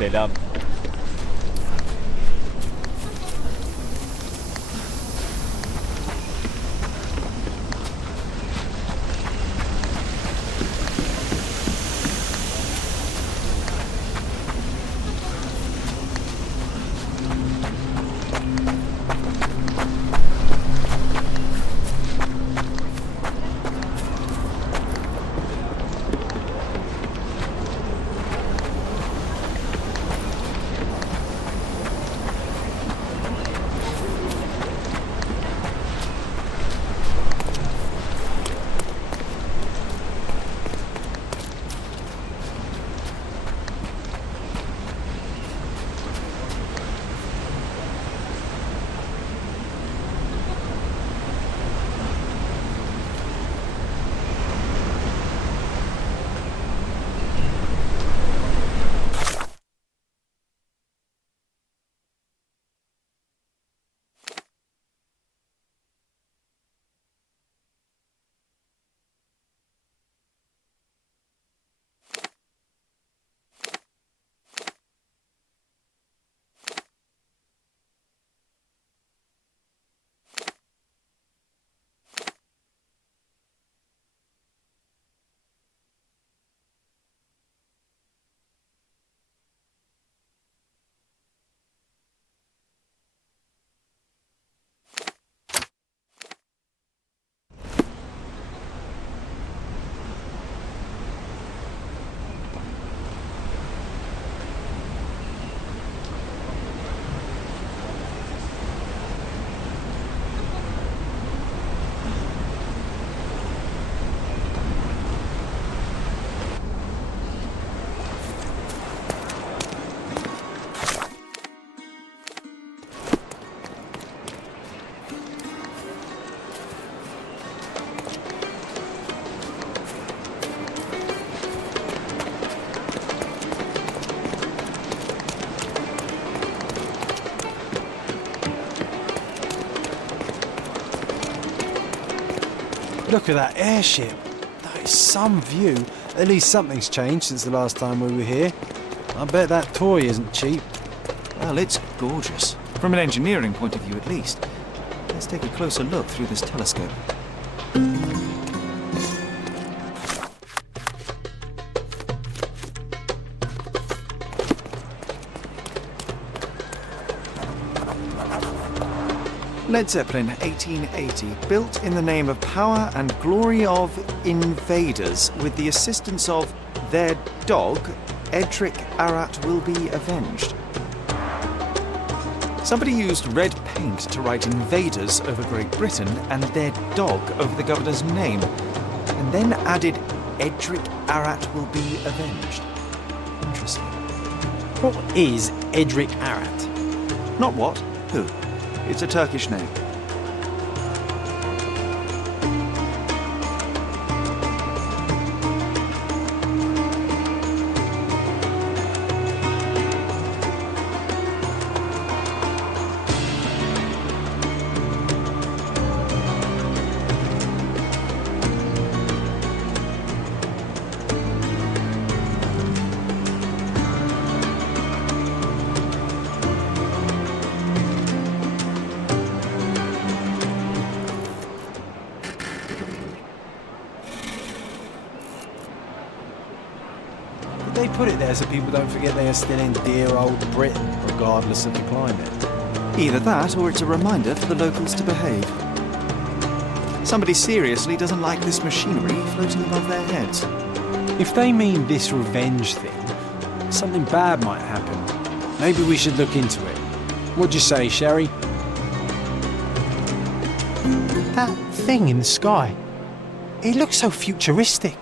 Selam. Look at that airship. That is some view. At least something's changed since the last time we were here. I bet that toy isn't cheap. Well, it's gorgeous. From an engineering point of view, at least. Let's take a closer look through this telescope. Led Zeppelin, 1880, built in the name of power and glory of invaders, with the assistance of their dog, Edric Arat will be avenged. Somebody used red paint to write invaders over Great Britain and their dog over the governor's name, and then added Edric Arat will be avenged. Interesting. What is Edric Arat? Not what, who. It's a Turkish name. They put it there so people don't forget they are still in dear old Britain, regardless of the climate. Either that, or it's a reminder for the locals to behave. Somebody seriously doesn't like this machinery floating above their heads. If they mean this revenge thing, something bad might happen. Maybe we should look into it. What'd you say, Sherry? That thing in the sky. It looks so futuristic.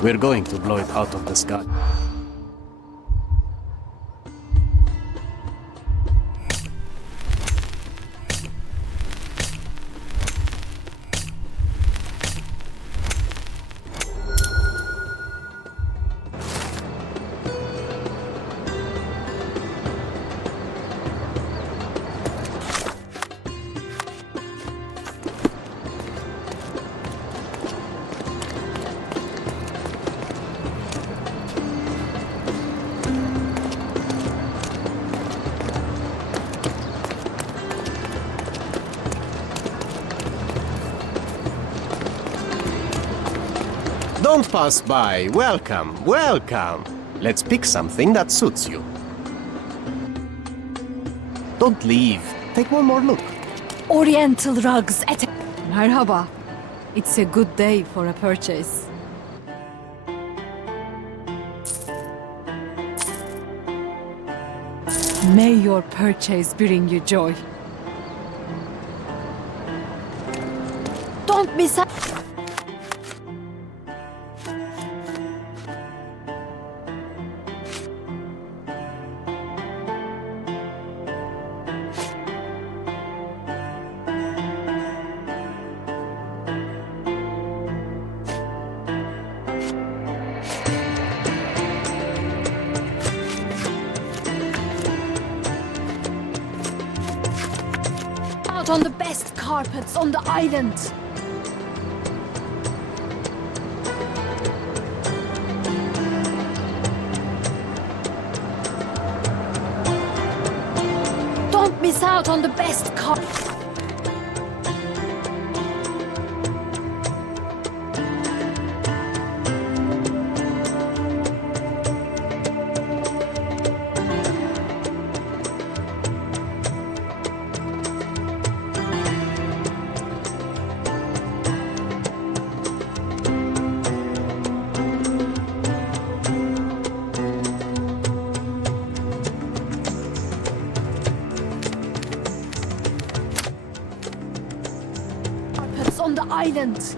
We're going to blow it out of the sky. Don't pass by. Welcome, welcome. Let's pick something that suits you. Don't leave. Take one more look. Oriental rugs at... Merhaba. It's a good day for a purchase. May your purchase bring you joy. Don't miss out. Out on the best carpets on the island. Don't miss out on the best carpets. On the island.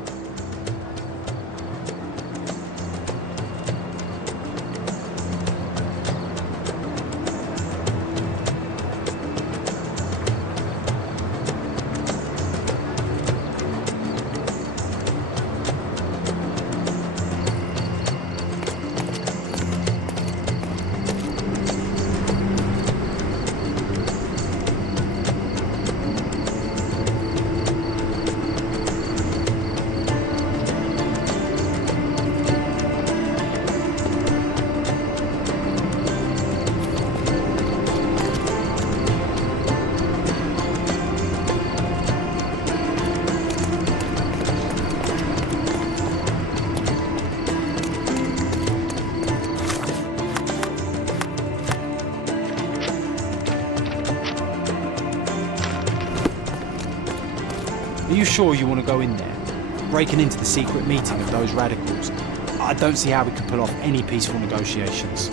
you sure you want to go in there? Breaking into the secret meeting of those radicals. I don't see how we could pull off any peaceful negotiations.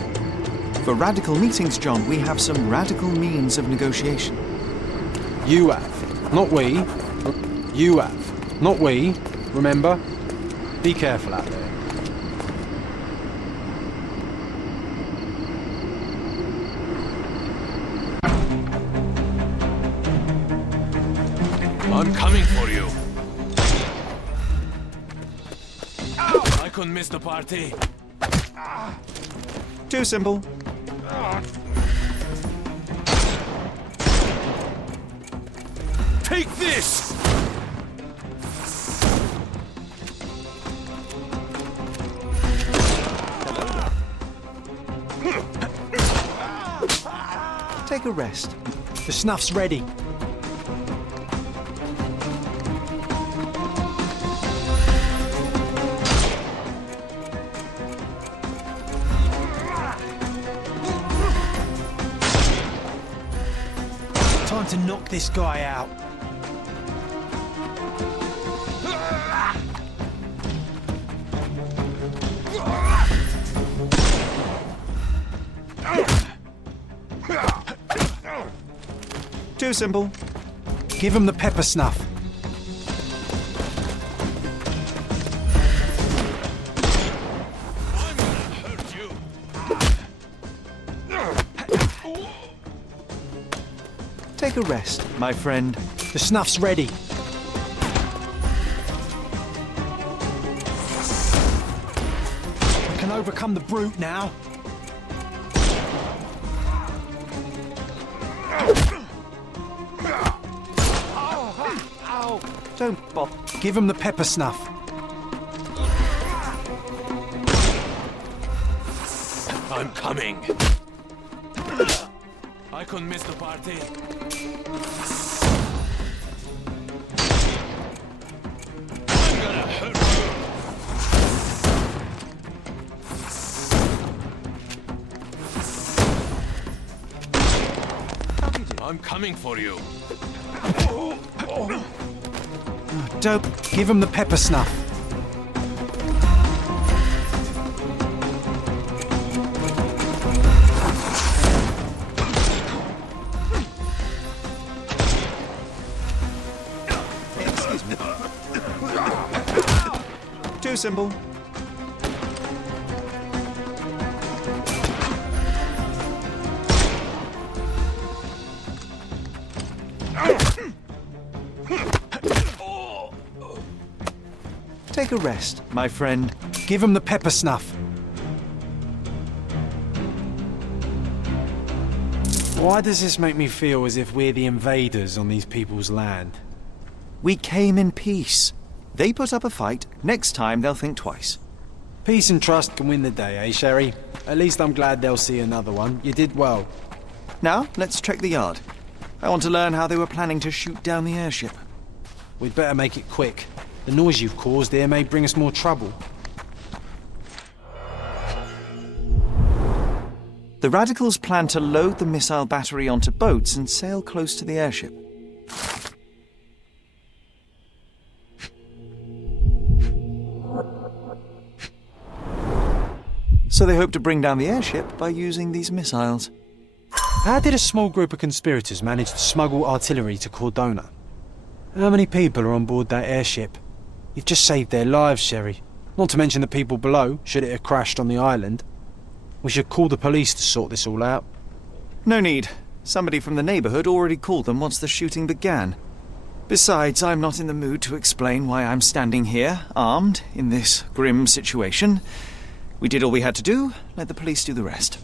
For radical meetings, John, we have some radical means of negotiation. You have, not we. You have, not we. Remember? Be careful out there. I'm coming for you. I couldn't miss the party. Too simple. Take this! Take a rest. The snuff's ready. Time to knock this guy out. Too simple. Give him the pepper snuff. I'm gonna hurt you. Take a rest, my friend. The snuff's ready. We can overcome the brute now. Don't bother. Give him the pepper snuff. I'm coming. I couldn't miss the party. I'm gonna hurt you. I'm coming for you. Don't give him the pepper snuff. Excuse me. Too simple. Take a rest, my friend. Give him the pepper snuff. Why does this make me feel as if we're the invaders on these people's land? We came in peace. They put up a fight. Next time they'll think twice. Peace and trust can win the day, eh, Sherry? At least I'm glad they'll see another one. You did well. Now, let's check the yard. I want to learn how they were planning to shoot down the airship. We'd better make it quick. The noise you've caused here may bring us more trouble. The radicals plan to load the missile battery onto boats and sail close to the airship. So they hope to bring down the airship by using these missiles. How did a small group of conspirators manage to smuggle artillery to Cordona? How many people are on board that airship? You've just saved their lives, Sherry. Not to mention the people below, should it have crashed on the island. We should call the police to sort this all out. No need. Somebody from the neighborhood already called them once the shooting began. Besides, I'm not in the mood to explain why I'm standing here, armed, in this grim situation. We did all we had to do. Let the police do the rest.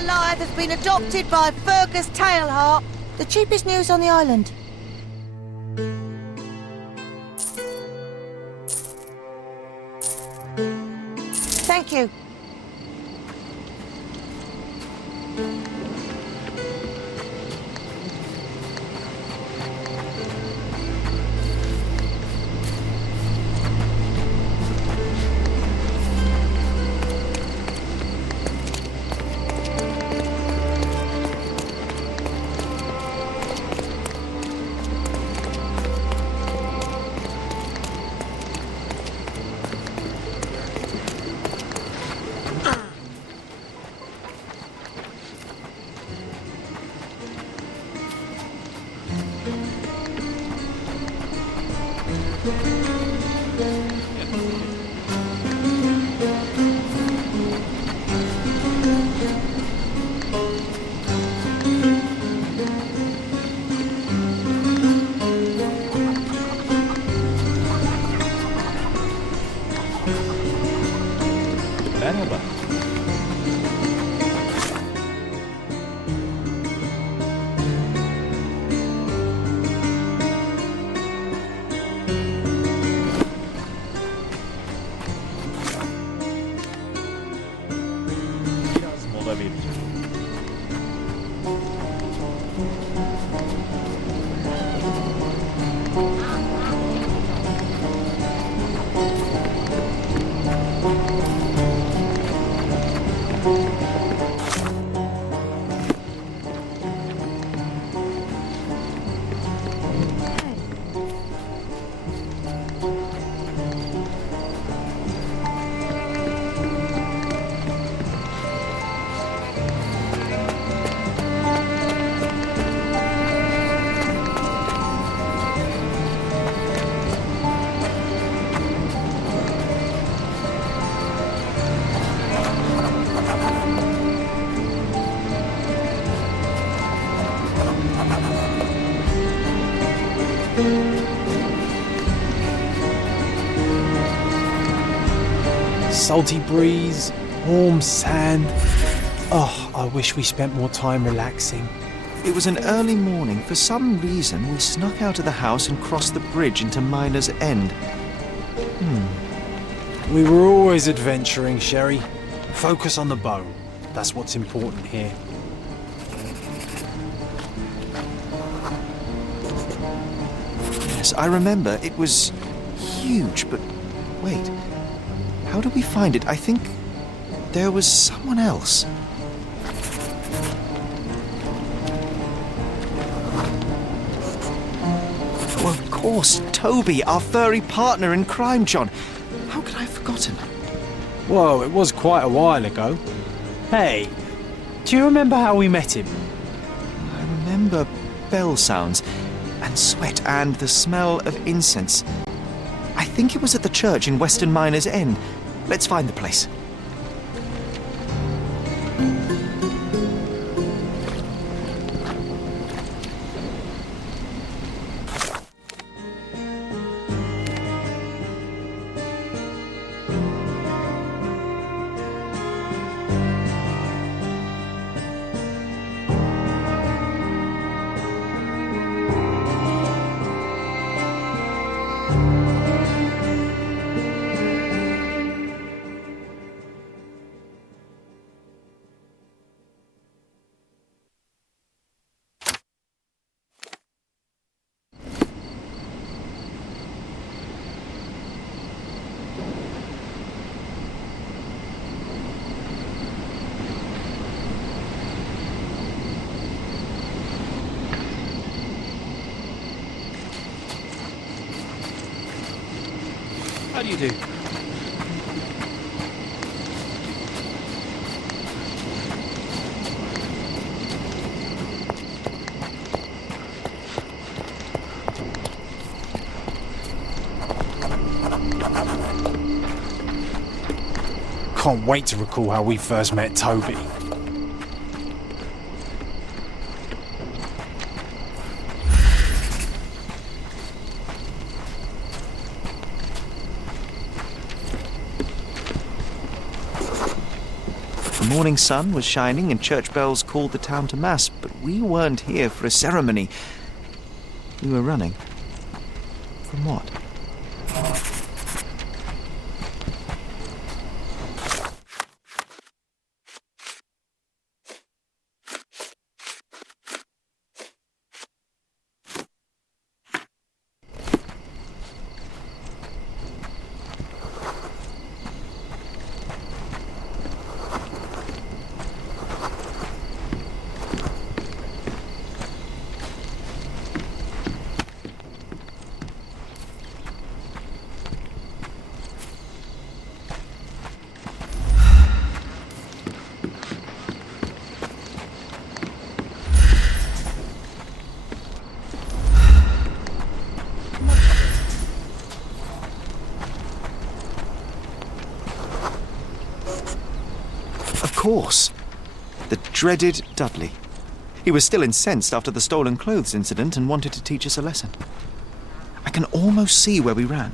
Goliath has been adopted by Fergus Tailheart, the cheapest news on the island. Thank you. Merhaba. Biraz mola vereceğim. Salty breeze, warm sand. Oh, I wish we spent more time relaxing. It was an early morning. For some reason, we snuck out of the house and crossed the bridge into Miner's End. We were always adventuring, Sherry. Focus on the bow. That's what's important here. Yes, I remember. It was huge, but wait. How did we find it? I think there was someone else. Oh, of course, Toby, our furry partner in crime, John. How could I have forgotten? Whoa, it was quite a while ago. Hey, do you remember how we met him? I remember bell sounds and sweat and the smell of incense. I think it was at the church in Western Miner's End. Let's find the place. How do you do? Can't wait to recall how we first met Toby. morning sun was shining and church bells called the town to mass, but we weren't here for a ceremony. We were running. From what? Of course. The dreaded Dudley. He was still incensed after the stolen clothes incident and wanted to teach us a lesson. I can almost see where we ran.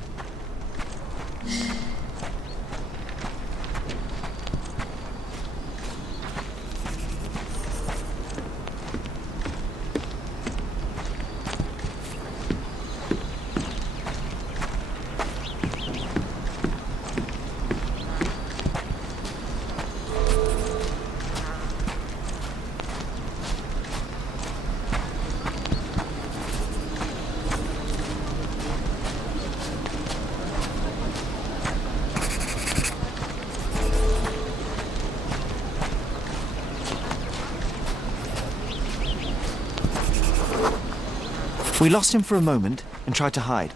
We lost him for a moment and tried to hide.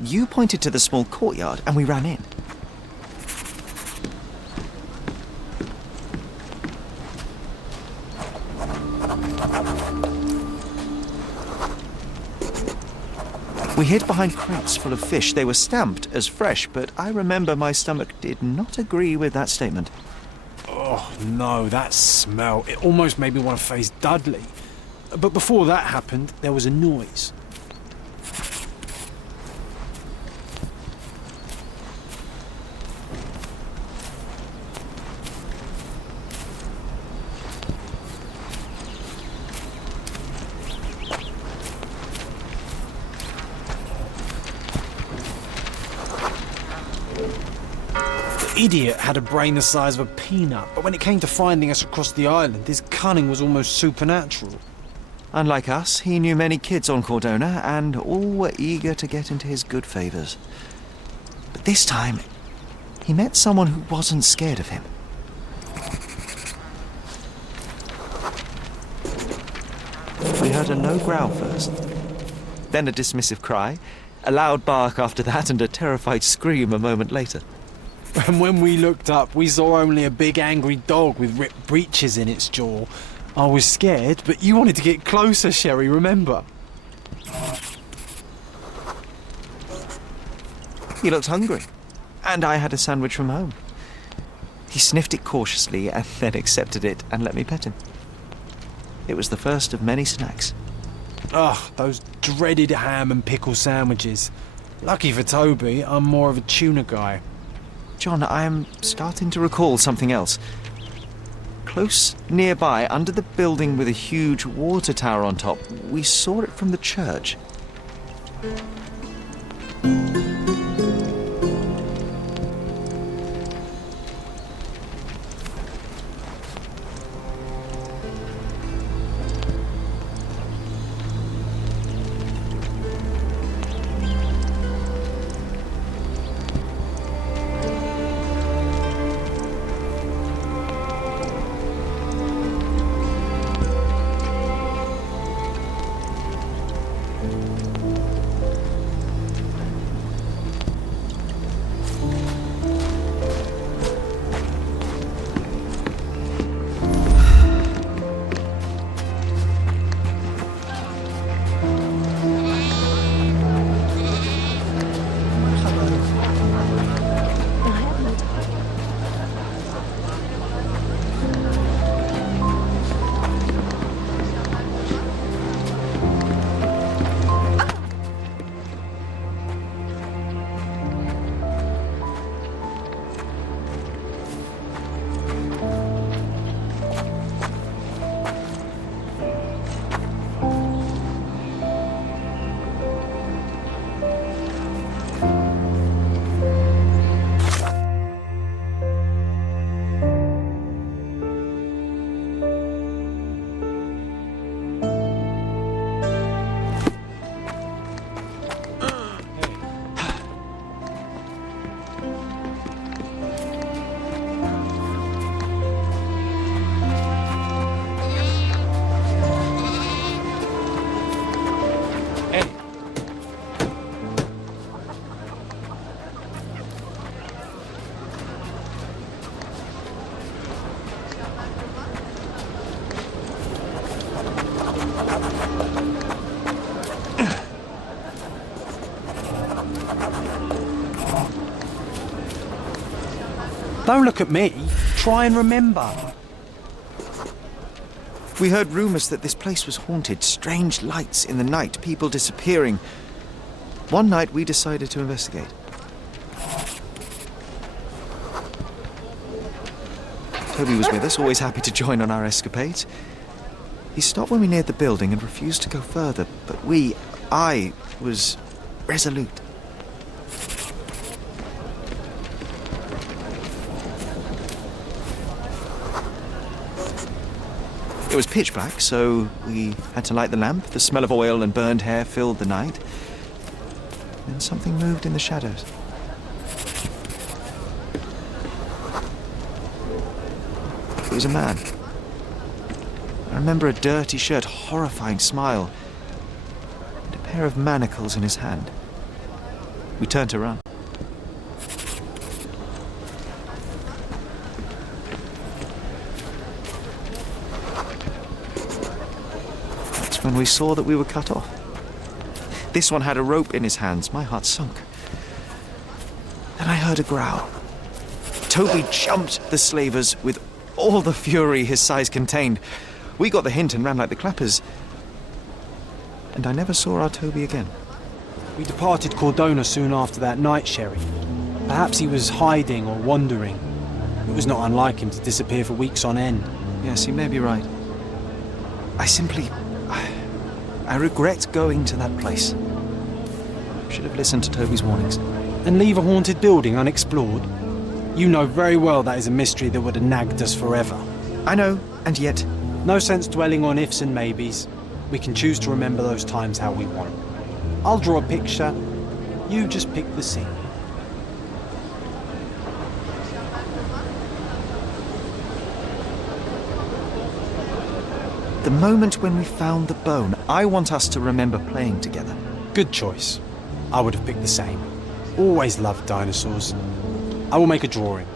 You pointed to the small courtyard and we ran in. We hid behind crates full of fish. They were stamped as fresh, but I remember my stomach did not agree with that statement. Oh, no, that smell. It almost made me want to face Dudley. But before that happened, there was a noise. The idiot had a brain the size of a peanut, but when it came to finding us across the island, his cunning was almost supernatural. Unlike us, he knew many kids on Cordona, and all were eager to get into his good favours. But this time, he met someone who wasn't scared of him. We heard a low growl first, then a dismissive cry, a loud bark after that, and a terrified scream a moment later. And when we looked up, we saw only a big angry dog with ripped breeches in its jaw. I was scared, but you wanted to get closer, Sherry, remember? He looked hungry, and I had a sandwich from home. He sniffed it cautiously and then accepted it and let me pet him. It was the first of many snacks. Ugh, those dreaded ham and pickle sandwiches. Lucky for Toby, I'm more of a tuna guy. John, I am starting to recall something else. Close nearby, under the building with a huge water tower on top, we saw it from the church. Don't look at me. Try and remember. We heard rumours that this place was haunted, strange lights in the night, people disappearing. One night we decided to investigate. Toby was with us, always happy to join on our escapades. He stopped when we neared the building and refused to go further, but I was resolute. It was pitch black, so we had to light the lamp. The smell of oil and burned hair filled the night. Then something moved in the shadows. It was a man. I remember a dirty shirt, horrifying smile, and a pair of manacles in his hand. We turned to run. That's when we saw that we were cut off. This one had a rope in his hands. My heart sunk. Then I heard a growl. Toby jumped the slavers with all the fury his size contained. We got the hint and ran like the clappers. And I never saw our Toby again. We departed Cordona soon after that night, Sherry. Perhaps he was hiding or wandering. It was not unlike him to disappear for weeks on end. Yes, you may be right. I regret going to that place. Should have listened to Toby's warnings. And leave a haunted building unexplored? You know very well that is a mystery that would have nagged us forever. I know, and yet... No sense dwelling on ifs and maybes. We can choose to remember those times how we want. I'll draw a picture. You just pick the scene. The moment when we found the bone, I want us to remember playing together. Good choice. I would have picked the same. Always loved dinosaurs. I will make a drawing.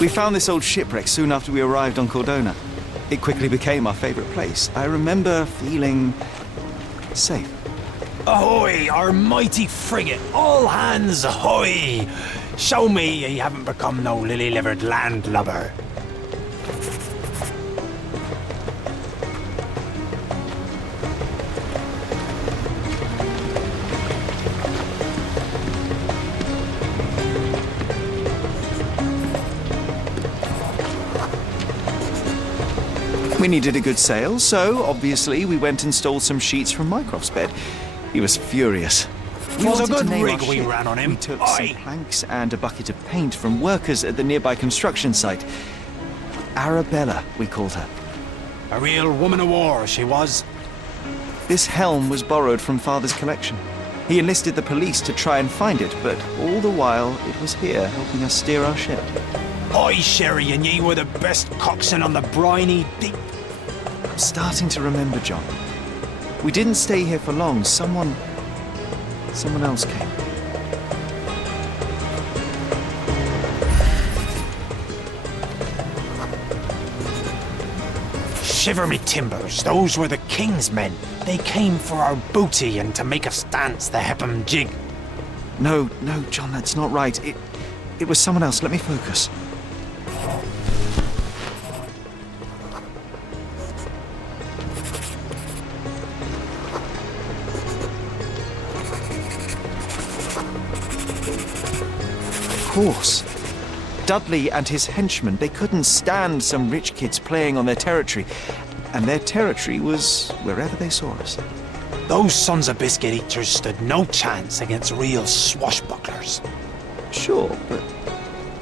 We found this old shipwreck soon after we arrived on Cordona. It quickly became our favourite place. I remember feeling safe. Ahoy, our mighty frigate! All hands ahoy! Show me ye haven't become no lily-livered landlubber. We needed a good sail, so obviously we went and stole some sheets from Mycroft's bed. He was furious. It was a wanted to good name rig our we ship. ran on him. We took Aye. some planks and a bucket of paint from workers at the nearby construction site. Arabella, we called her. A real woman of war, she was. This helm was borrowed from Father's collection. He enlisted the police to try and find it, but all the while it was here helping us steer our ship. Aye, Sherry, and ye were the best coxswain on the briny deep. I'm starting to remember, John. We didn't stay here for long. Someone else came. Shiver me timbers, those were the king's men. They came for our booty and to make us dance the Hepham jig. No, John, that's not right. It was someone else. Let me focus. Of course. Dudley and his henchmen, they couldn't stand some rich kids playing on their territory. And their territory was wherever they saw us. Those sons of biscuit eaters stood no chance against real swashbucklers. Sure, but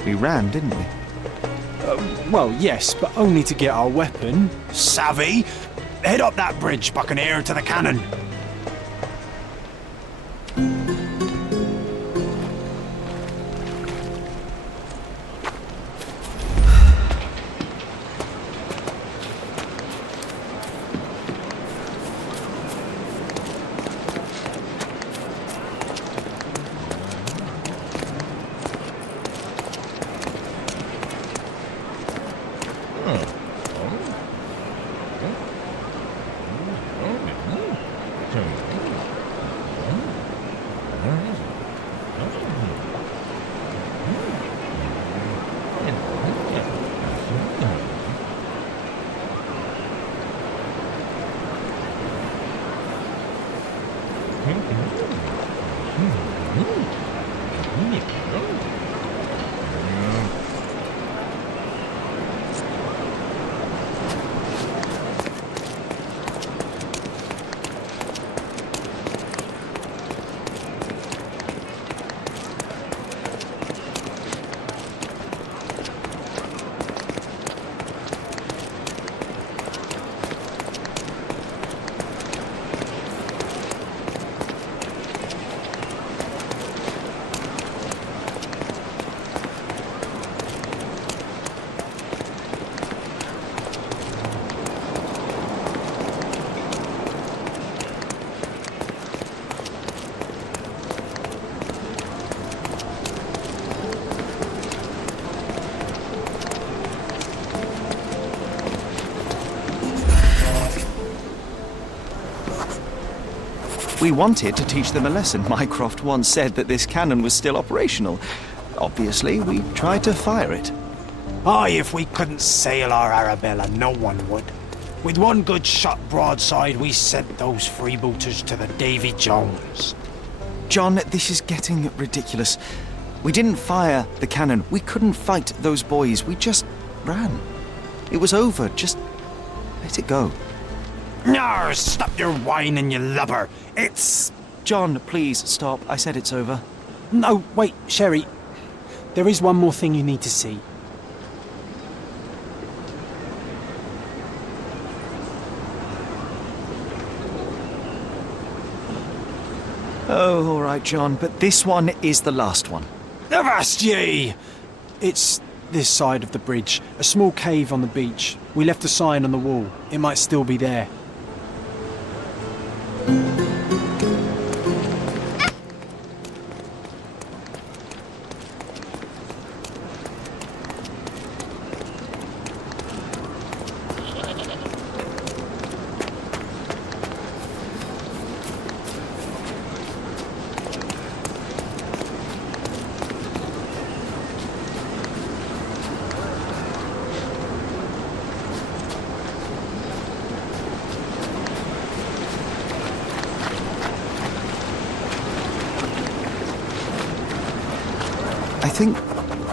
we ran, didn't we? Well, yes, but only to get our weapon. Savvy? Head up that bridge, buccaneer, to the cannon. We wanted to teach them a lesson. Mycroft once said that this cannon was still operational. Obviously, we tried to fire it. Aye, if we couldn't sail our Arabella, no one would. With one good shot broadside, we sent those freebooters to the Davy Jones. John, this is getting ridiculous. We didn't fire the cannon. We couldn't fight those boys. We just ran. It was over. Just let it go. Nar, stop your whining, you lubber. It's... John, please stop. I said it's over. No, wait, Sherry. There is one more thing you need to see. Oh, all right, John, but this one is the last one. Avast ye! It's this side of the bridge, a small cave on the beach. We left a sign on the wall. It might still be there.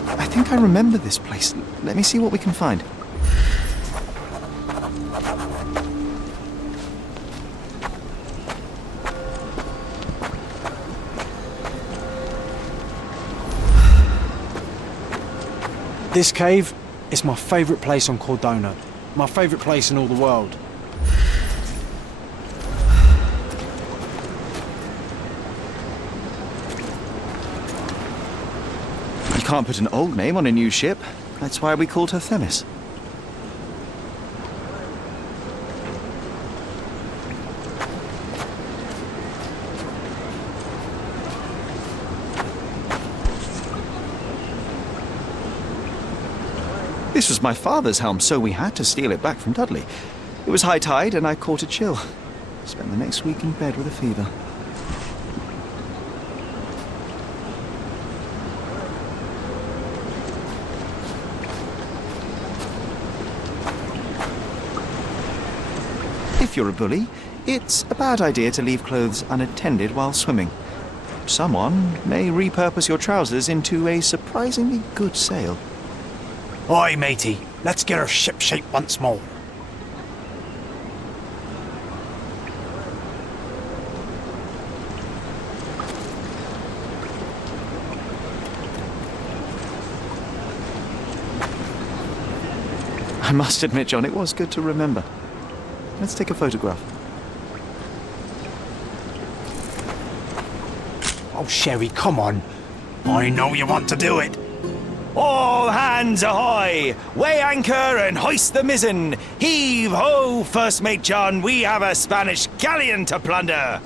I think I remember this place. Let me see what we can find. This cave is my favourite place on Cordona. My favourite place in all the world. You can't put an old name on a new ship. That's why we called her Themis. This was my father's helm, so we had to steal it back from Dudley. It was high tide and I caught a chill. Spent the next week in bed with a fever. If you're a bully, it's a bad idea to leave clothes unattended while swimming. Someone may repurpose your trousers into a surprisingly good sail. Oi, matey, let's get her ship-shape once more. I must admit, John, it was good to remember. Let's take a photograph. Oh, Sherry, come on. I know you want to do it. All hands ahoy! Weigh anchor and hoist the mizzen! Heave ho, First Mate John! We have a Spanish galleon to plunder!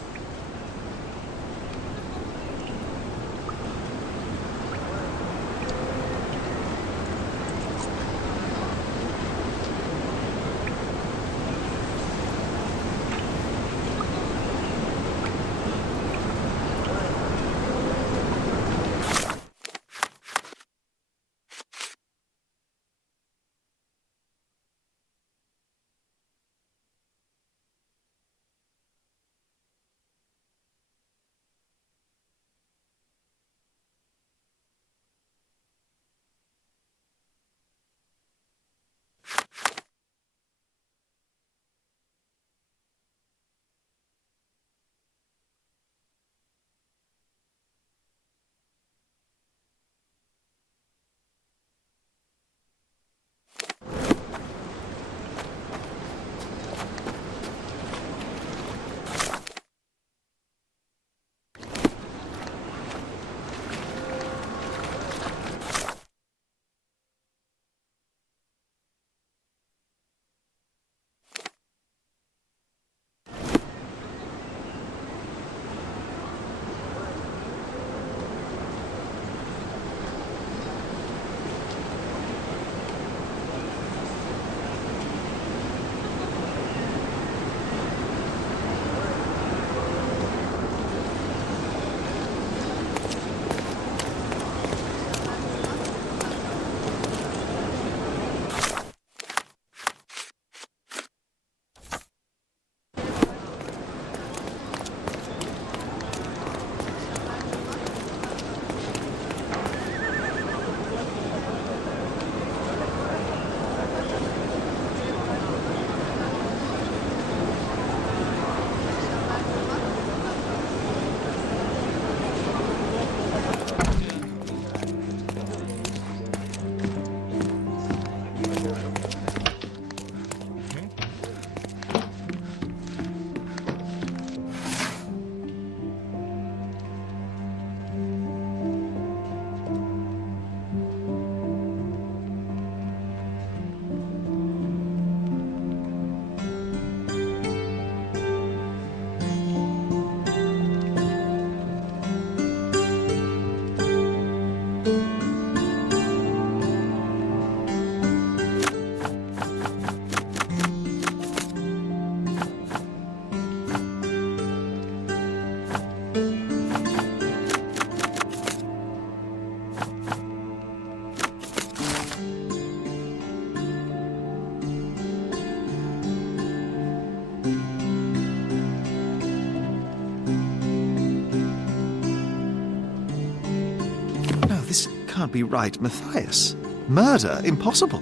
Can't be right, Matthias. Murder? Impossible.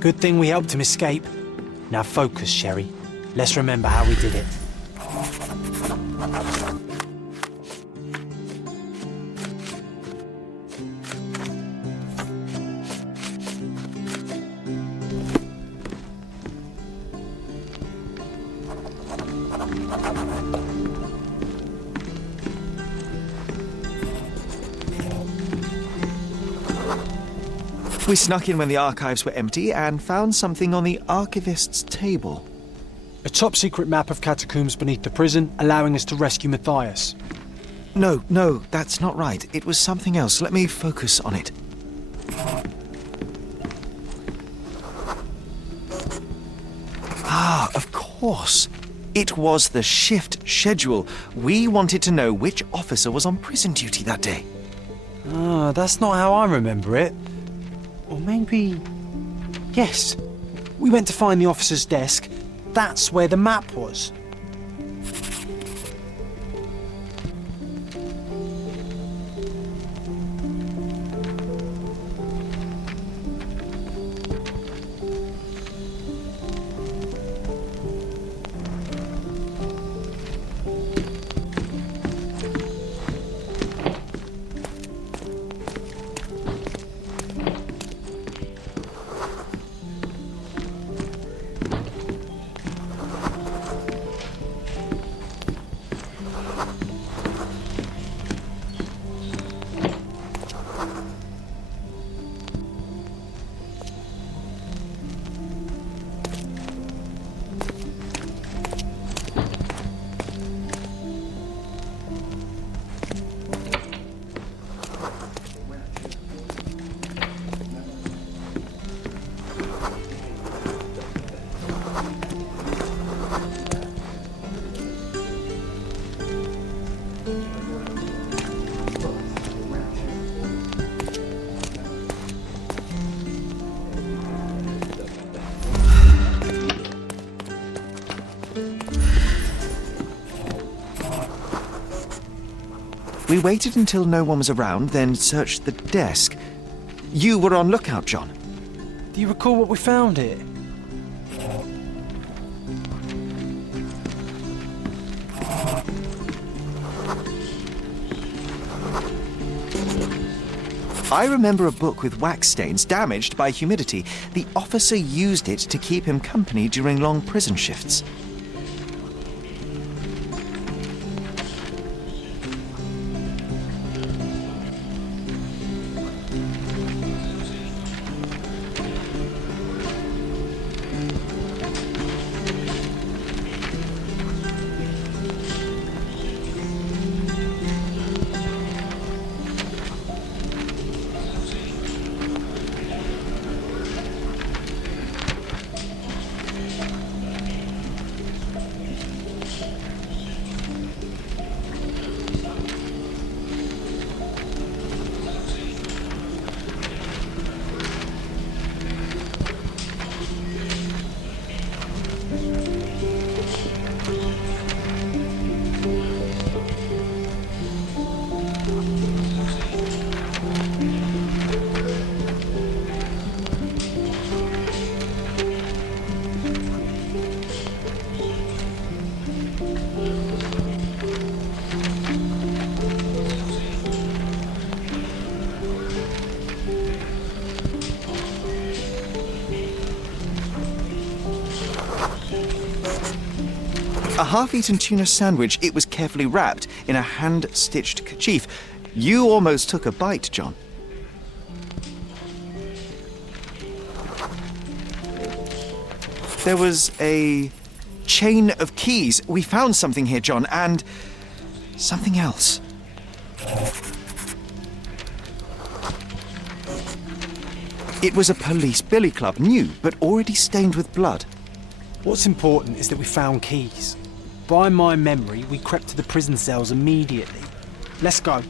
Good thing we helped him escape. Now focus, Sherry. Let's remember how we did it. We snuck in when the archives were empty and found something on the archivist's table. A top-secret map of catacombs beneath the prison, allowing us to rescue Matthias. No, that's not right. It was something else. Let me focus on it. Ah, of course. It was the shift schedule. We wanted to know which officer was on prison duty that day. Ah, that's not how I remember it. Or maybe... Yes. We went to find the officer's desk. That's where the map was. We waited until no one was around, then searched the desk. You were on lookout, John. Do you recall what we found here? I remember a book with wax stains damaged by humidity. The officer used it to keep him company during long prison shifts. A half-eaten tuna sandwich. It was carefully wrapped in a hand-stitched kerchief. You almost took a bite, John. There was a chain of keys. We found something here, John, and something else. It was a police billy club, new, but already stained with blood. What's important is that we found keys. By my memory, we crept to the prison cells immediately. Let's go.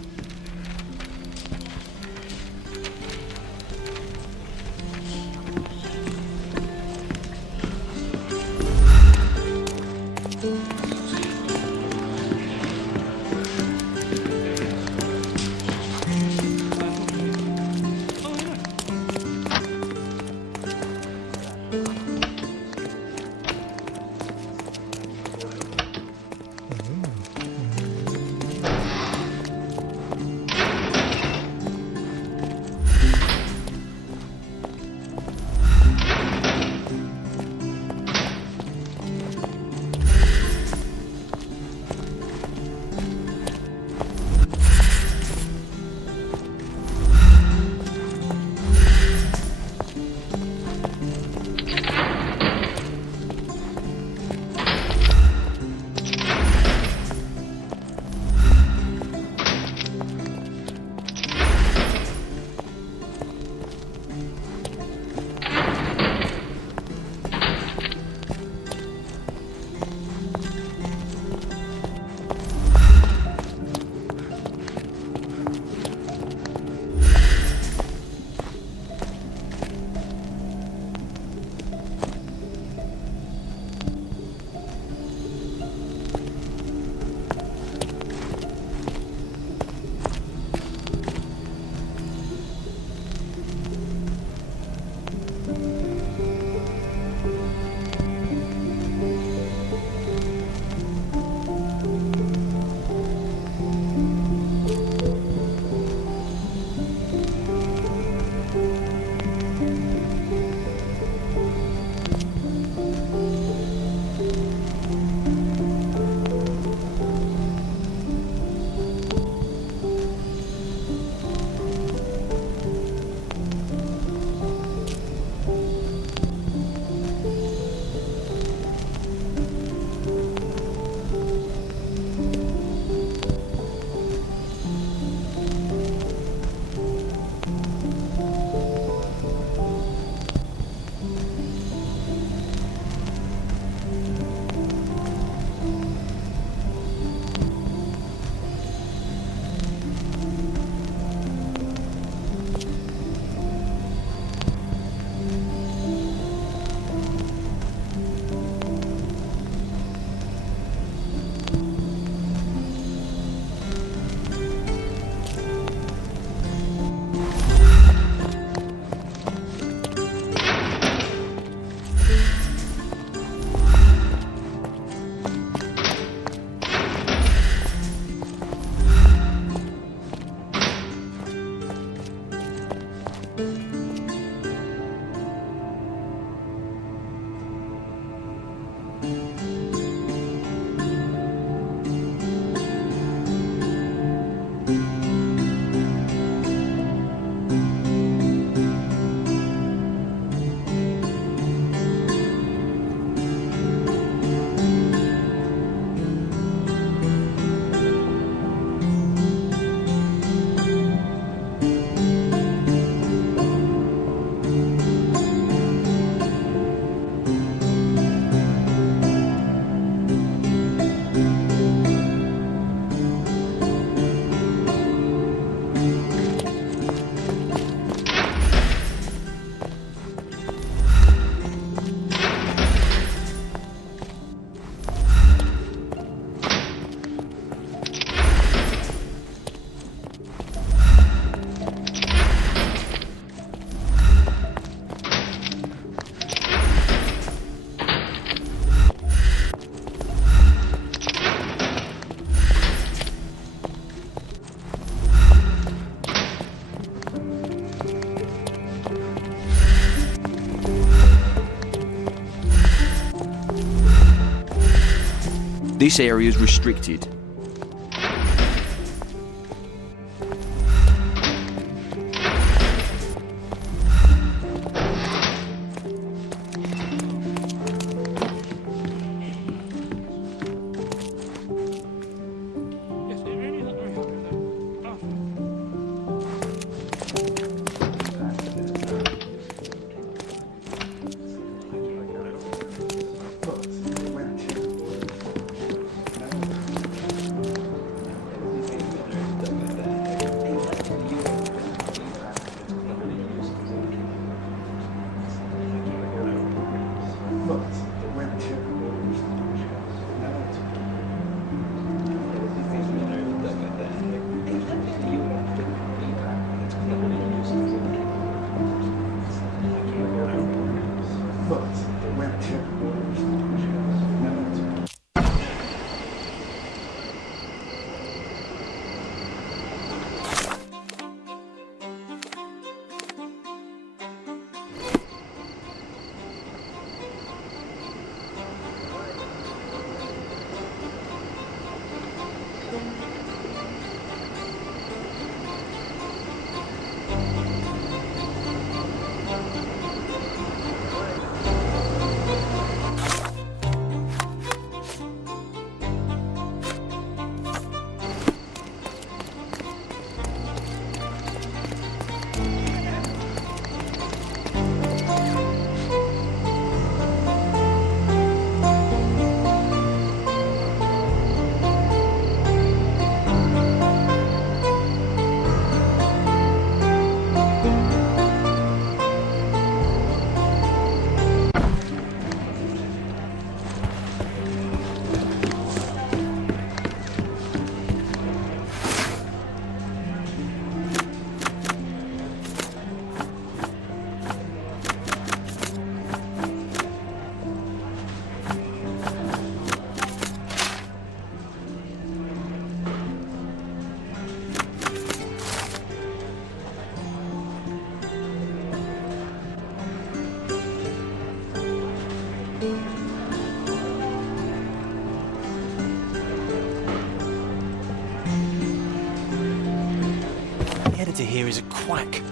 This area is restricted. The editor here is a quack,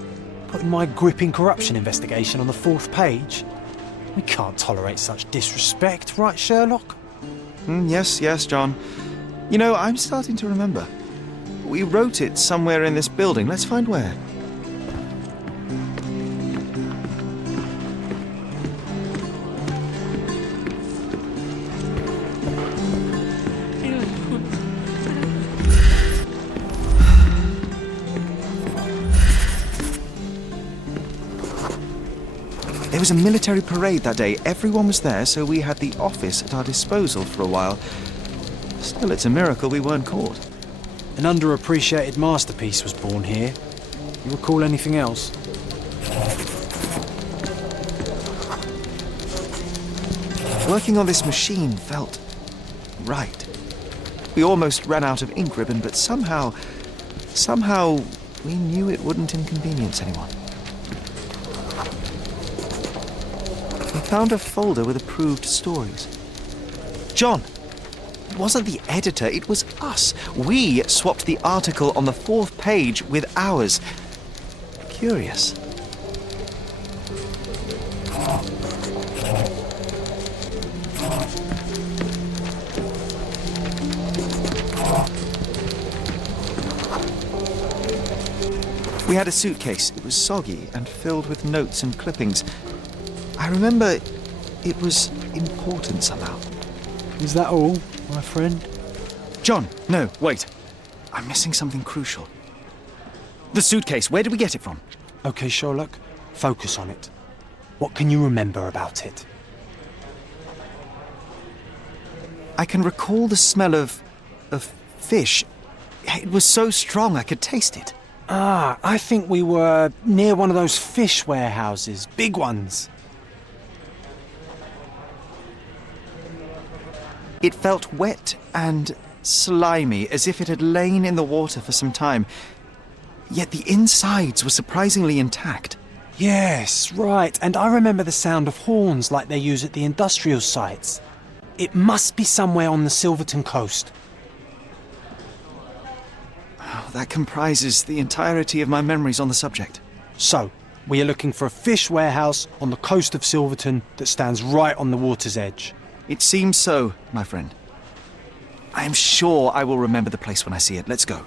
putting my gripping corruption investigation on the 4th page. We can't tolerate such disrespect, right, Sherlock? Yes, John. You know, I'm starting to remember. We wrote it somewhere in this building. Let's find where. There was a military parade that day. Everyone was there, so we had the office at our disposal for a while. Still, it's a miracle we weren't caught. An underappreciated masterpiece was born here. You recall anything else? Working on this machine felt right. We almost ran out of ink ribbon, but somehow we knew it wouldn't inconvenience anyone. We found a folder with approved stories. John! It wasn't the editor, it was us. We swapped the article on the 4th page with ours. Curious. We had a suitcase. It was soggy and filled with notes and clippings. I remember it was important somehow. Is that all, my friend? John, no, wait. I'm missing something crucial. The suitcase, where did we get it from? Okay, Sherlock, focus on it. What can you remember about it? I can recall the smell of fish. It was so strong I could taste it. Ah, I think we were near one of those fish warehouses, big ones. It felt wet and slimy, as if it had lain in the water for some time. Yet the insides were surprisingly intact. Yes, right, and I remember the sound of horns like they use at the industrial sites. It must be somewhere on the Silverton coast. Oh, that comprises the entirety of my memories on the subject. So, we are looking for a fish warehouse on the coast of Silverton that stands right on the water's edge. It seems so, my friend. I am sure I will remember the place when I see it. Let's go.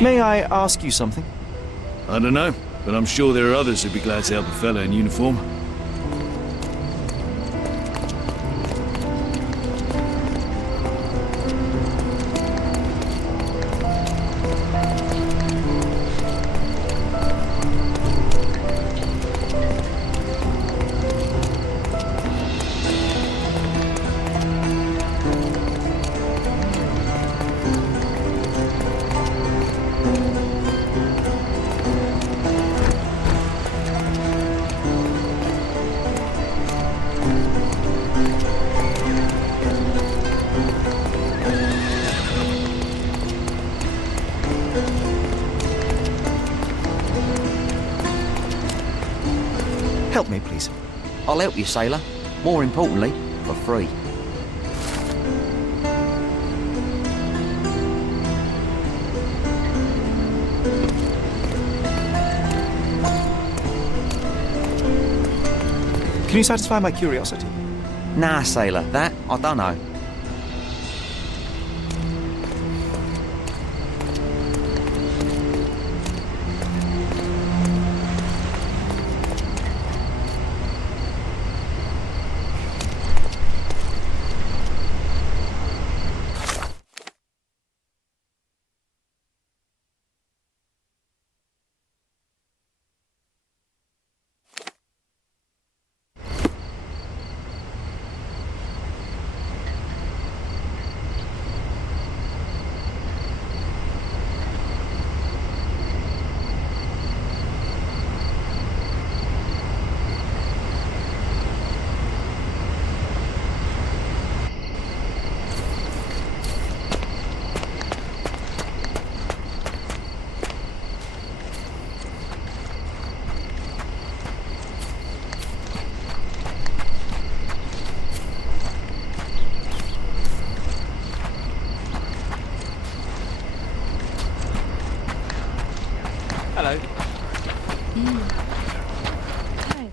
May I ask you something? I don't know, but I'm sure there are others who'd be glad to help a fella in uniform. Help me, please. I'll help you, sailor. More importantly, for free. Can you satisfy my curiosity? Nah, sailor, that I don't know. Hello. Hi.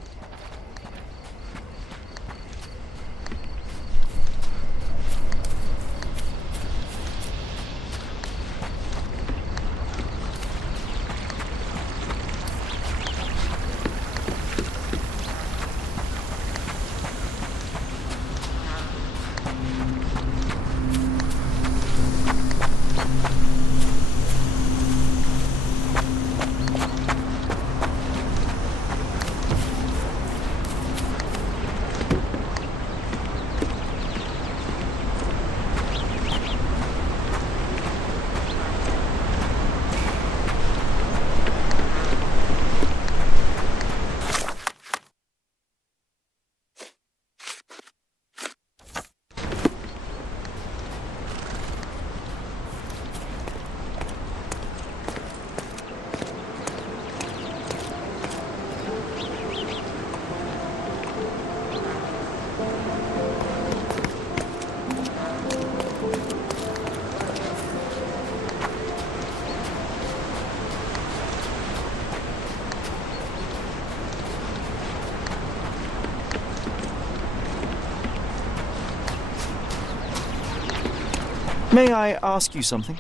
May I ask you something?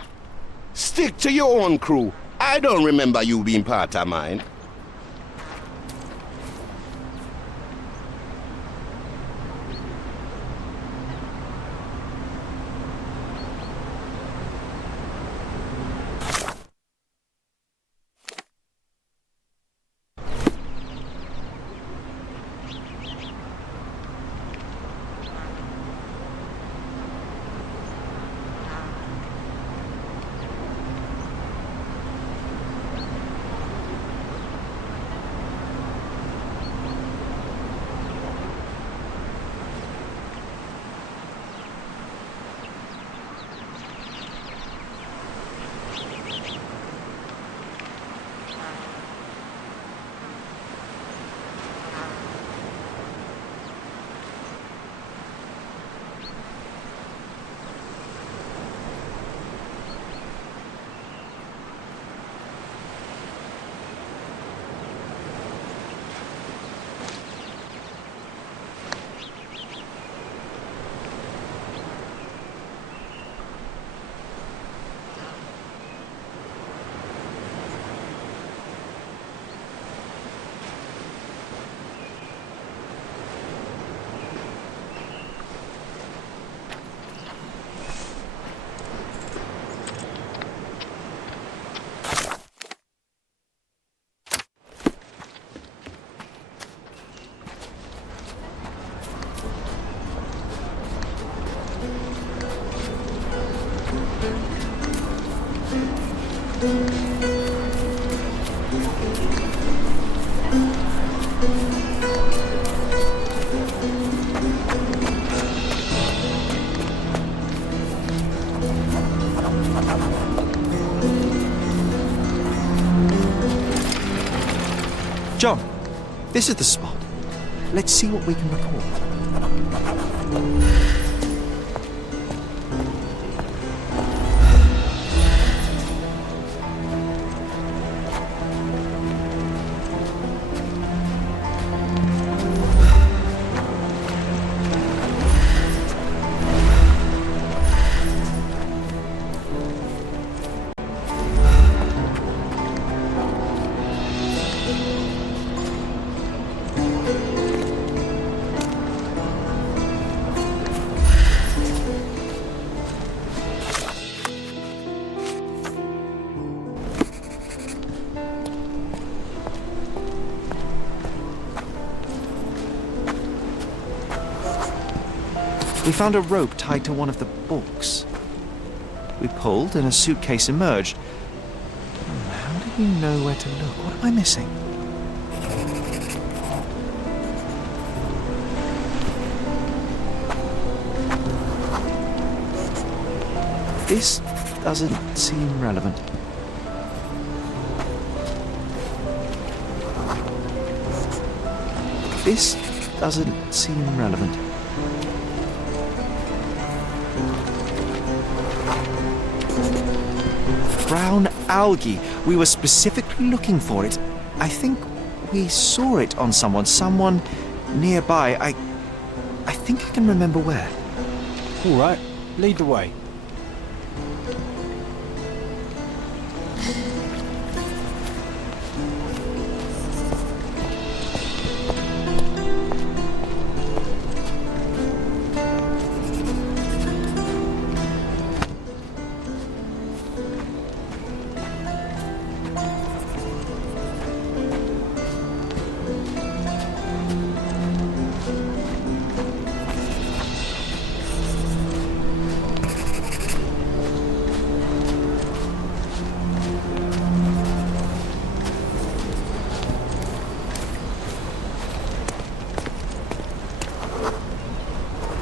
Stick to your own crew. I don't remember you being part of mine. John, this is the spot. Let's see what we can record. We found a rope tied to one of the books. We pulled and a suitcase emerged. How did we know where to look? What am I missing? This doesn't seem relevant. This doesn't seem relevant. Brown algae. We were specifically looking for it. I think we saw it on someone nearby. I think I can remember where. All right, lead the way.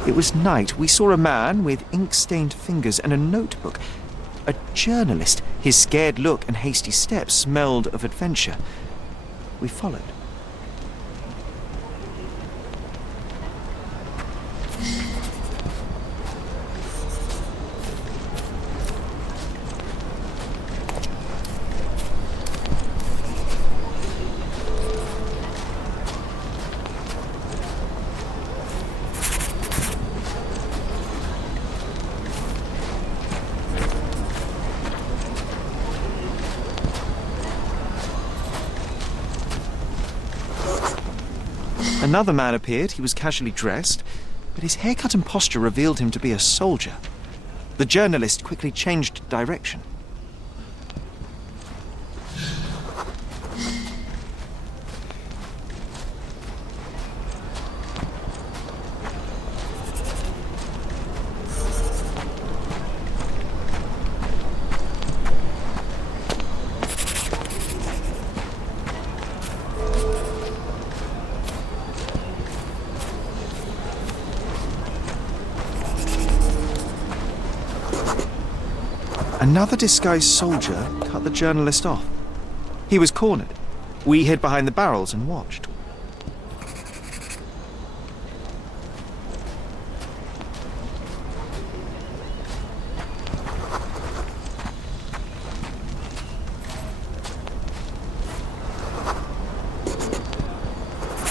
It was night. We saw a man with ink-stained fingers and a notebook. A journalist. His scared look and hasty steps smelled of adventure. We followed. Another man appeared. He was casually dressed, but his haircut and posture revealed him to be a soldier. The journalist quickly changed direction. Another disguised soldier cut the journalist off. He was cornered. We hid behind the barrels and watched.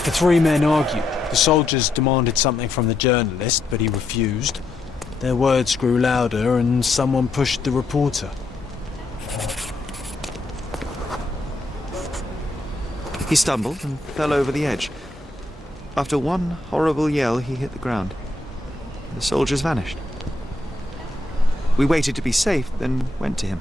The three men argued. The soldiers demanded something from the journalist, but he refused. Their words grew louder and someone pushed the reporter. He stumbled and fell over the edge. After one horrible yell, he hit the ground. The soldiers vanished. We waited to be safe, then went to him.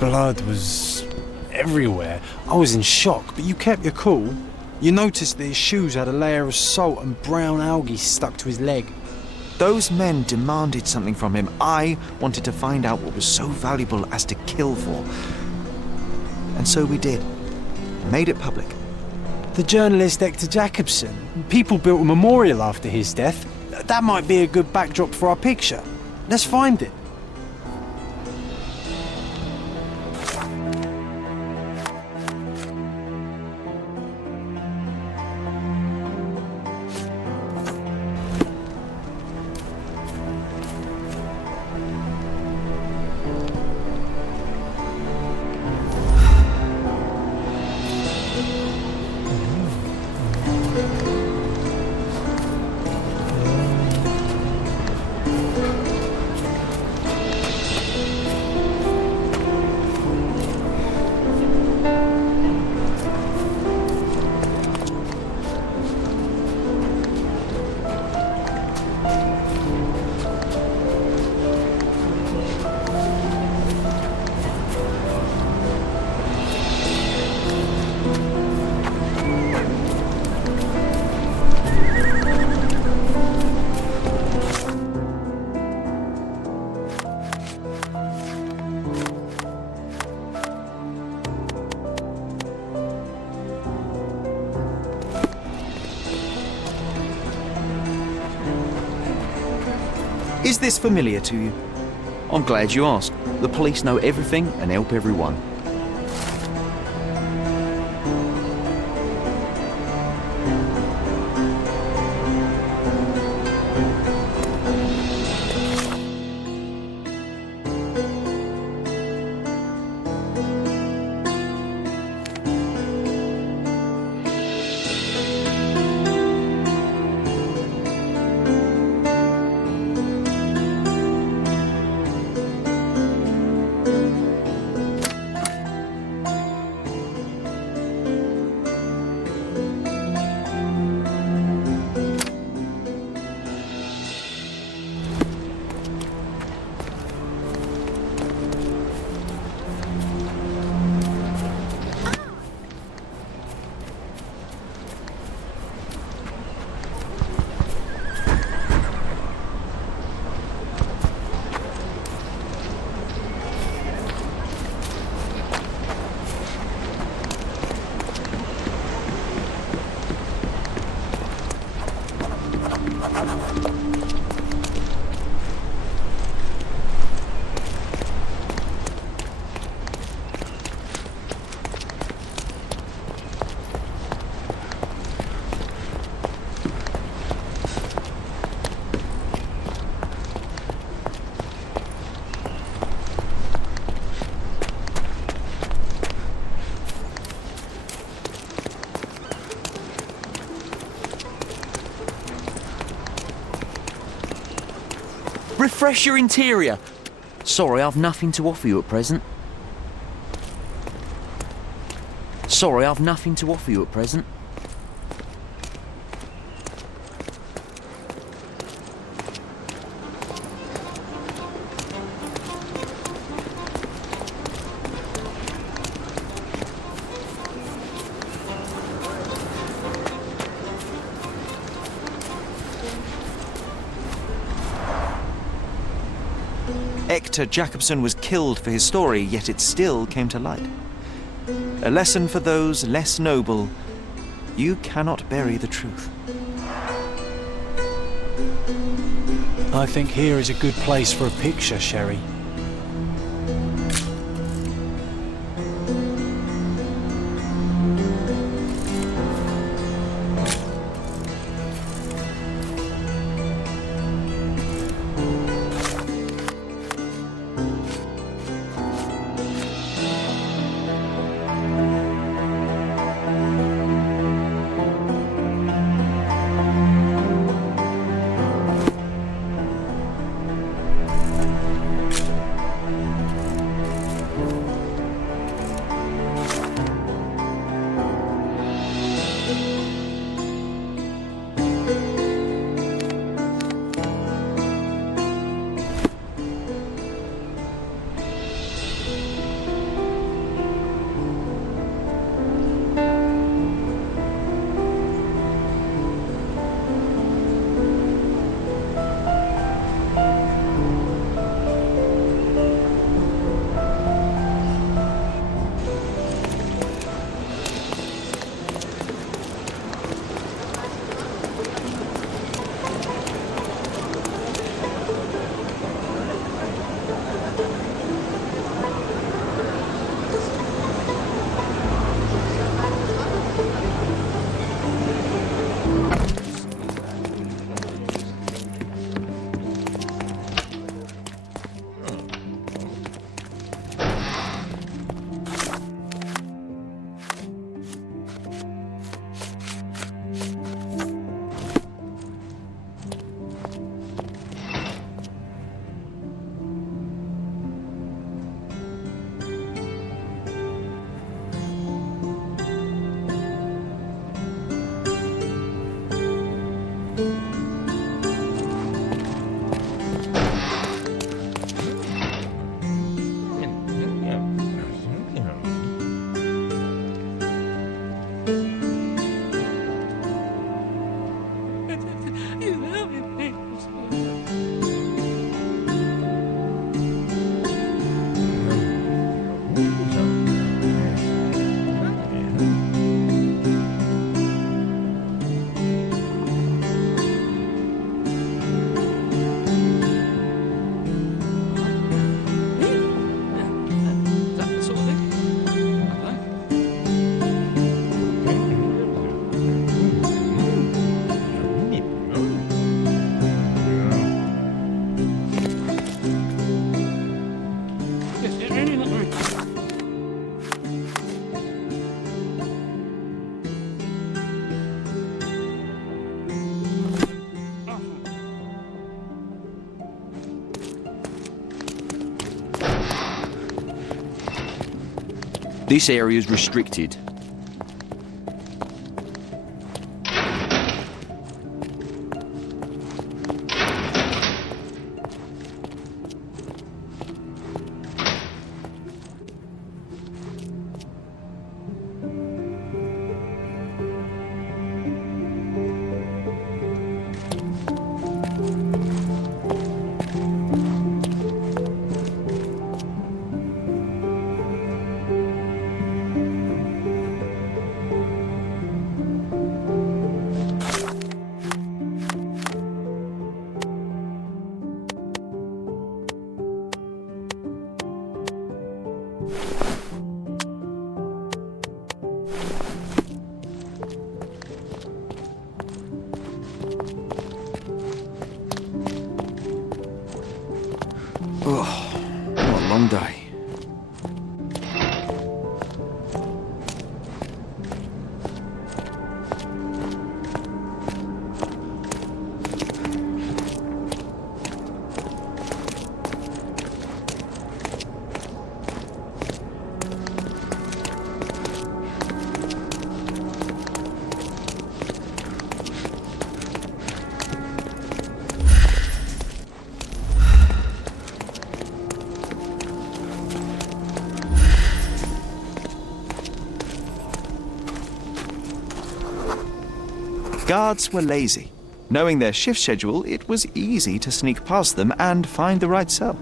Blood was everywhere. I was in shock, but you kept your cool. You noticed that his shoes had a layer of salt and brown algae stuck to his leg. Those men demanded something from him. I wanted to find out what was so valuable as to kill for. And so we did. Made it public. The journalist Hector Jacobson. People built a memorial after his death. That might be a good backdrop for our picture. Let's find it. Is this familiar to you? I'm glad you asked. The police know everything and help everyone. Refresh your interior. Sorry, I've nothing to offer you at present. Sorry, I've nothing to offer you at present. Hector Jacobson was killed for his story, yet it still came to light. A lesson for those less noble. You cannot bury the truth. I think here is a good place for a picture, Sherry. This area's restricted. What a long day. Guards were lazy. Knowing their shift schedule, it was easy to sneak past them and find the right cell.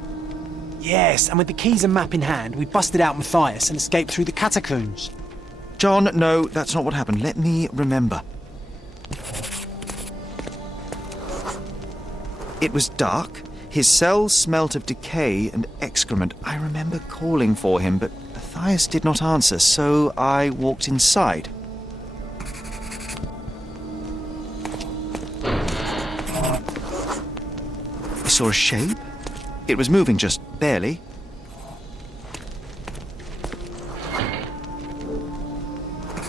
Yes, and with the keys and map in hand, we busted out Matthias and escaped through the catacombs. John, no, that's not what happened. Let me remember. It was dark. His cell smelt of decay and excrement. I remember calling for him, but Matthias did not answer, so I walked inside. I saw a shape. It was moving just barely.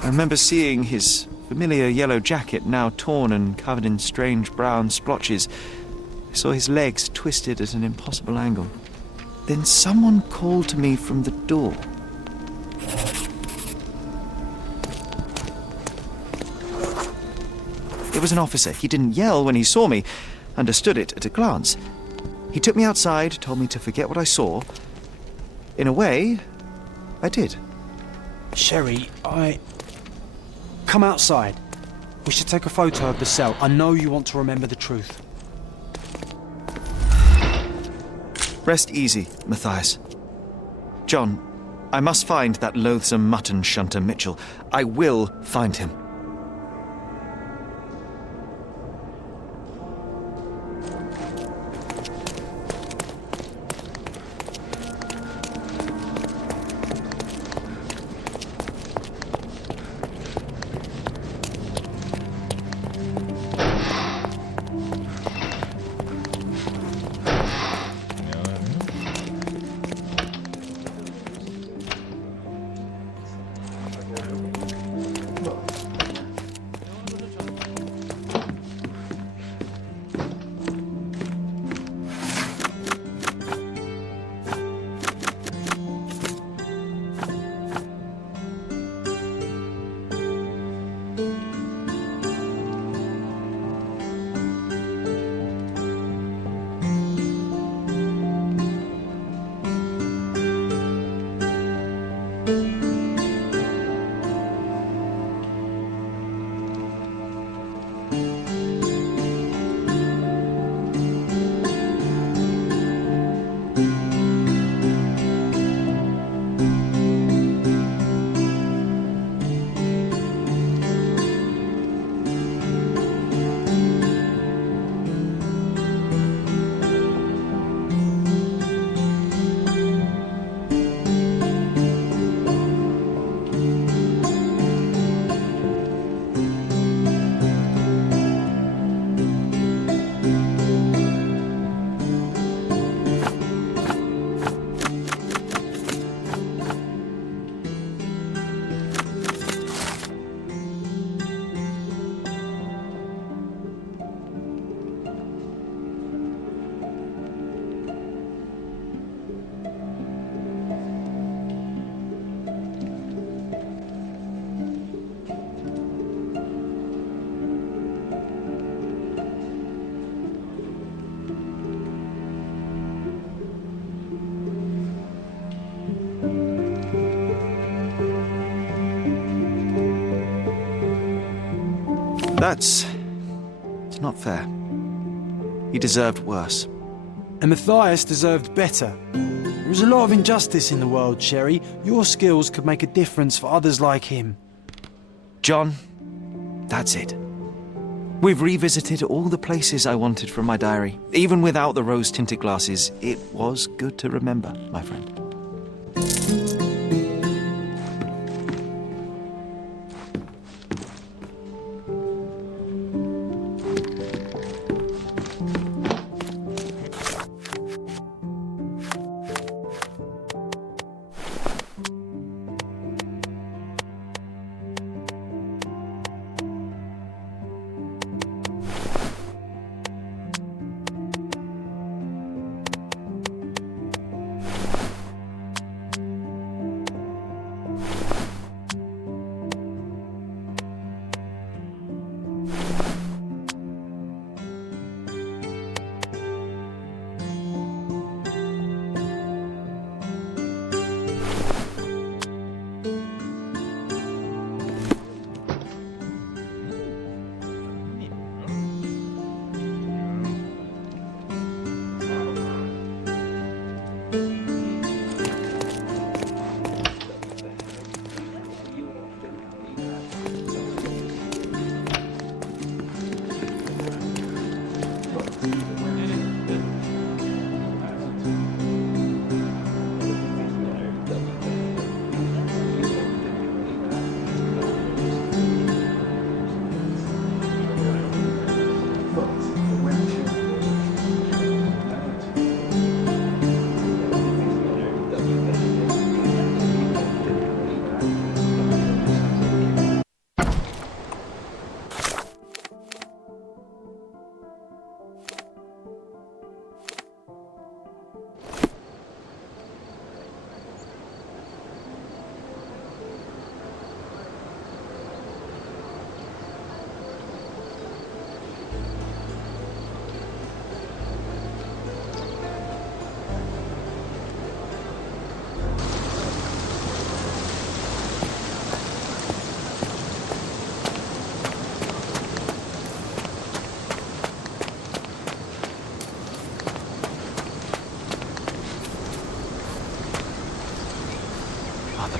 I remember seeing his familiar yellow jacket, now torn and covered in strange brown splotches. I saw his legs twisted at an impossible angle. Then someone called to me from the door. It was an officer. He didn't yell when he saw me. Understood it at a glance. He took me outside, told me to forget what I saw. In a way, I did. Sherry, Come outside. We should take a photo of the cell. I know you want to remember the truth. Rest easy, Matthias. John, I must find that loathsome mutton shunter Mitchell. I will find him. It's not fair. He deserved worse. And Matthias deserved better. There is a lot of injustice in the world, Sherry. Your skills could make a difference for others like him. John, that's it. We've revisited all the places I wanted from my diary. Even without the rose-tinted glasses, it was good to remember, my friend.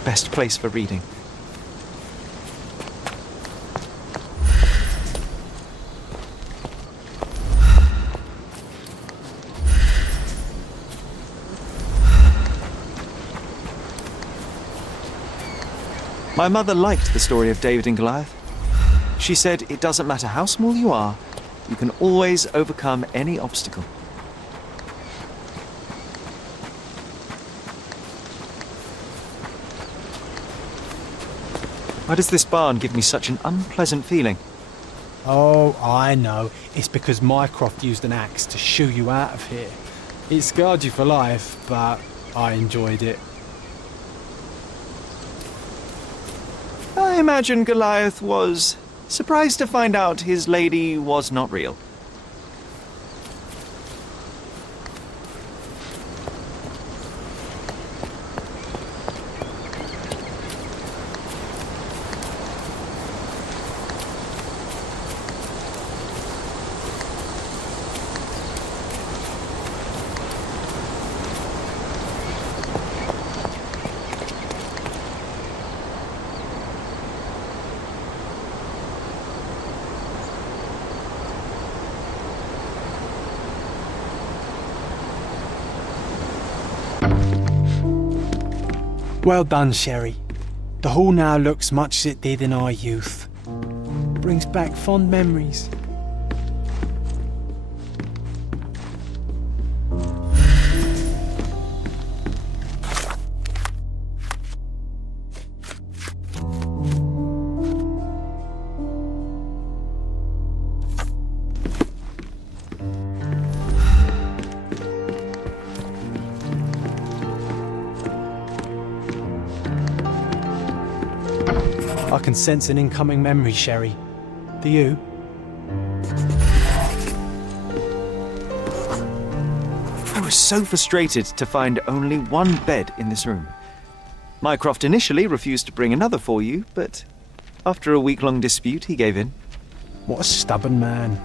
Best place for reading. My mother liked the story of David and Goliath. She said it doesn't matter how small you are, you can always overcome any obstacle. Why does this barn give me such an unpleasant feeling? Oh, I know. It's because Mycroft used an axe to shoo you out of here. It scarred you for life, but I enjoyed it. I imagine Goliath was surprised to find out his lady was not real. Well done, Sherry. The hall now looks much as it did in our youth. Brings back fond memories. I can sense an incoming memory, Sherry. Do you? I was so frustrated to find only one bed in this room. Mycroft initially refused to bring another for you, but after a week-long dispute, he gave in. What a stubborn man.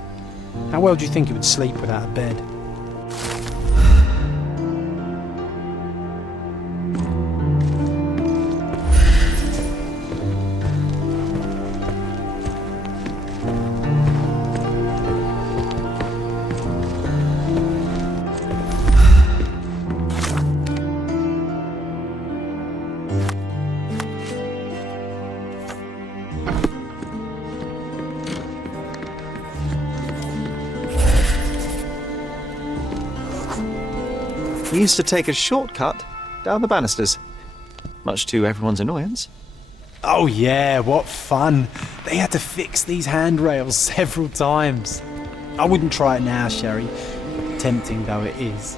How well do you think he would sleep without a bed? We used to take a shortcut down the banisters, much to everyone's annoyance. Oh yeah, what fun. They had to fix these handrails several times. I wouldn't try it now, Sherry, tempting though it is.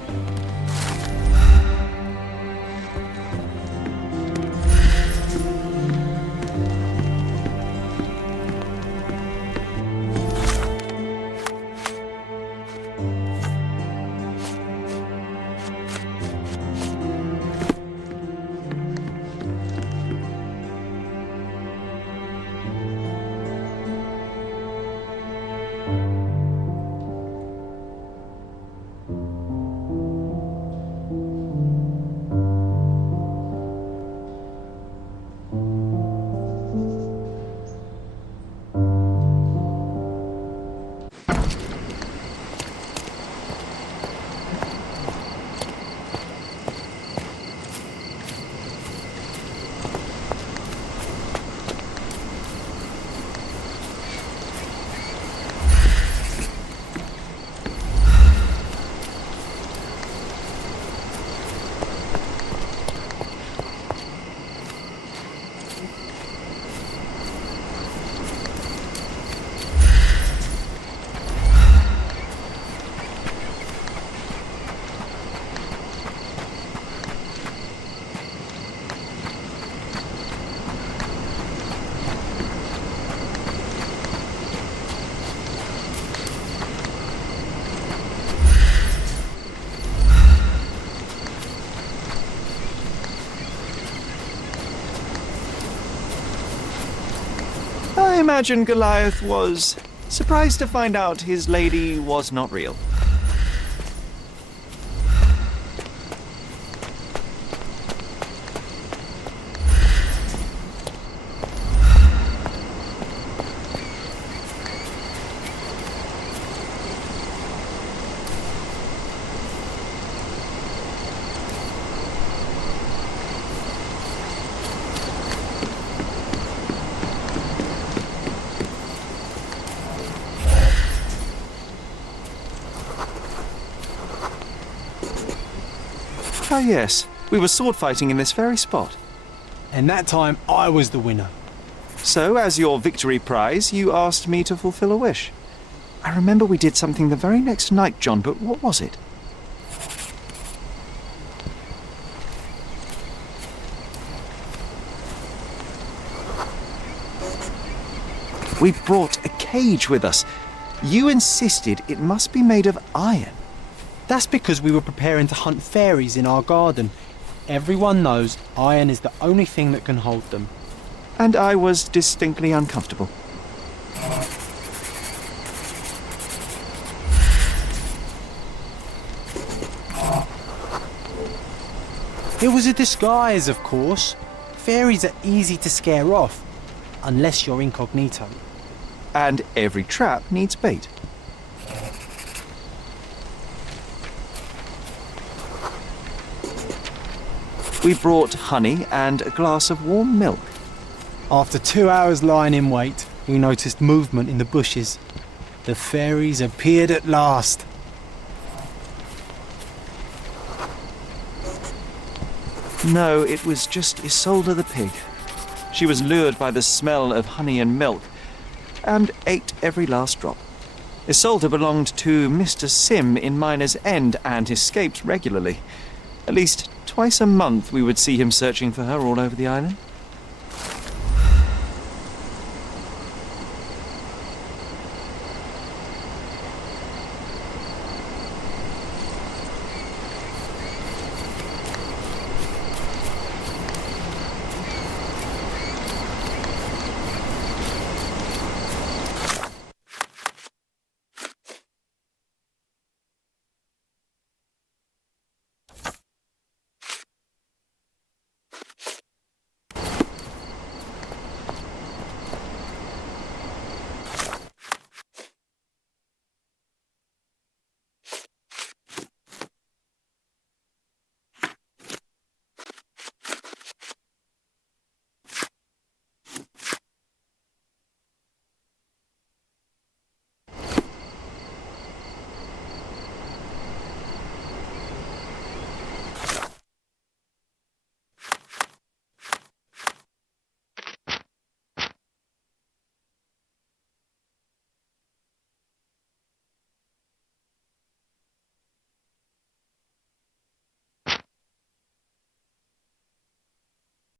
I imagine Goliath was surprised to find out his lady was not real. Ah yes, we were sword fighting in this very spot. And that time I was the winner. So, as your victory prize, you asked me to fulfill a wish. I remember we did something the very next night, John, but what was it? We brought a cage with us. You insisted it must be made of iron. That's because we were preparing to hunt fairies in our garden. Everyone knows iron is the only thing that can hold them. And I was distinctly uncomfortable. It was a disguise, of course. Fairies are easy to scare off, unless you're incognito. And every trap needs bait. We brought honey and a glass of warm milk. After 2 hours lying in wait, we noticed movement in the bushes. The fairies appeared at last. No, it was just Isolde the pig. She was lured by the smell of honey and milk and ate every last drop. Isolde belonged to Mr. Sim in Miner's End and escaped regularly. At least twice a month we would see him searching for her all over the island.